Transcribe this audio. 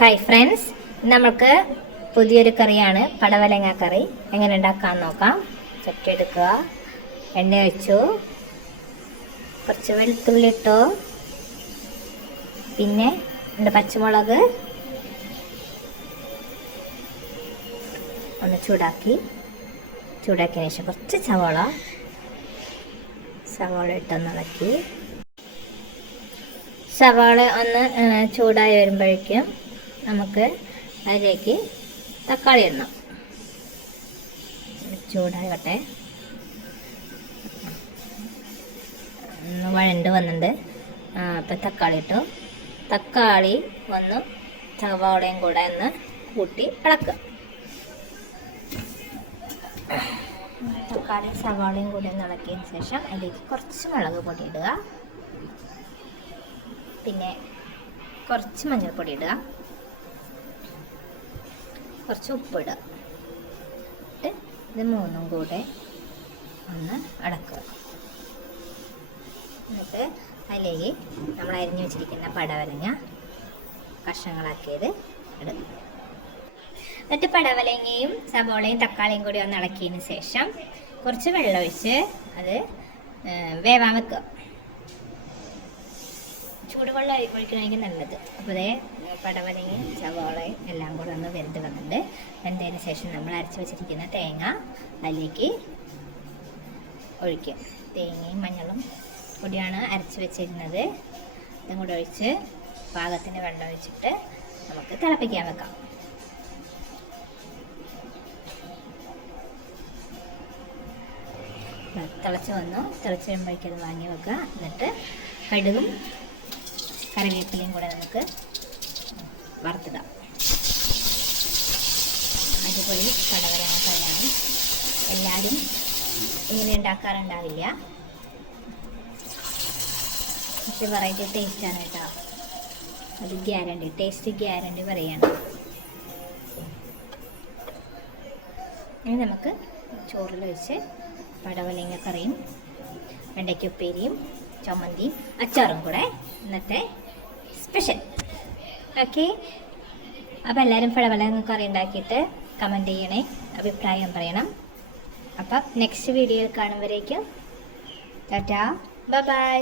Hi friends നമുക്ക് പുതിയൊരു കറിയാണ് പടവലങ്ങ കറി. എങ്ങനെ ഉണ്ടാക്കാൻ നോക്കാം. ചട്ടി എടുക്കുക എണ്ണ ഒഴിച്ചു. കുറച്ച് വെളുത്തുള്ളി ഇട്ടു. പിന്നെ രണ്ട് പച്ചമുളക് ഒന്ന് ചൂടാക്കി. ചൂടാക്കിയതിന് ശേഷം കുറച്ച് സവോള. സവോള ഇട്ടൊന്ന് ഇളക്കി. സവാള ഒന്ന് ചൂടായി വരുമ്പോഴേക്കും നമുക്ക് അതിലേക്ക് തക്കാളി എണ്ണ ചൂടാകട്ടെ ഒന്ന് വഴണ്ട് വന്നിട്ടുണ്ട് അപ്പം തക്കാളി ഇട്ടു. തക്കാളി ഒന്ന് സവാളയും കൂടെ ഒന്ന് കൂട്ടി ഇളക്കുക. തക്കാളി സവാളയും കൂടി ഒന്ന് ഇളക്കിയതിന് ശേഷം അതിലേക്ക് കുറച്ച് മുളക് പൊടി ഇടുക. പിന്നെ കുറച്ച് മഞ്ഞൾപ്പൊടി ഇടുക. കുറച്ച് ഉപ്പിടുക. എന്നിട്ട് ഇത് മൂന്നും കൂടെ ഒന്ന് അടക്കുക. എന്നിട്ട് അതിലേക്ക് നമ്മൾ അരിഞ്ഞു വെച്ചിരിക്കുന്ന പടവലങ്ങ കഷ്ണങ്ങളാക്കിയത് ഇടുക എന്നിട്ട് പടവലങ്ങയും സബോളയും തക്കാളിയും കൂടി ഒന്ന് ഇളക്കിയതിന് ശേഷം കുറച്ച് വെള്ളമൊഴിച്ച് അത് വേവാൻ വെക്കുക. ചൂടുവെള്ളം ഒഴി- ഒഴിക്കണമെങ്കിൽ നല്ലത്. അപ്പോൾ അതേ പടവലങ്ങി സവാളയും എല്ലാം കൂടെ ഒന്ന് വെന്ത് വന്നിട്ടുണ്ട്. വെന്തതിന് ശേഷം നമ്മൾ അരച്ച് വെച്ചിരിക്കുന്ന തേങ്ങ അതിലേക്ക് ഒഴിക്കുക തേങ്ങയും മഞ്ഞളും കൂടിയാണ് അരച്ച് വെച്ചിരുന്നത്. ഇതും കൂടെ ഒഴിച്ച് പാകത്തിന് വെള്ളം ഒഴിച്ചിട്ട് നമുക്ക് തിളപ്പിക്കാൻ വെക്കാം. തിളച്ച് വന്നു. തിളച്ച് വരുമ്പോഴേക്കത് വാങ്ങി വെക്കുക. എന്നിട്ട് കടുകും കറിവേപ്പിലയും കൂടെ നമുക്ക് വറുത്തിടാം. അതുപോലെ കടവരാൻ കറിയാണ്. എല്ലാവരും ഇങ്ങനെ ഉണ്ടാക്കാറുണ്ടാവില്ല. പക്ഷെ വെറൈറ്റി ടേസ്റ്റാണ് കേട്ടോ. അത് ഗ്യാരണ്ടി ടേസ്റ്റ് ഗ്യാരണ്ടി പറയാണ്. ഇനി നമുക്ക് ചോറിൽ വെച്ച് പടവലങ്ങ കറിയും വെണ്ടയ്ക്കുപ്പേരിയും ചമ്മന്തിയും അച്ചാറും കൂടെ ഇന്നത്തെ സ്പെഷ്യൽ ഓക്കെ അപ്പോൾ എല്ലാവരും പടവലങ്ങ കറി ഉണ്ടാക്കിയിട്ട് കമന്റ് ചെയ്യണേ. അഭിപ്രായം പറയണം. അപ്പം നെക്സ്റ്റ് വീഡിയോയിൽ കാണുമ്പോഴേക്കും. Tata bye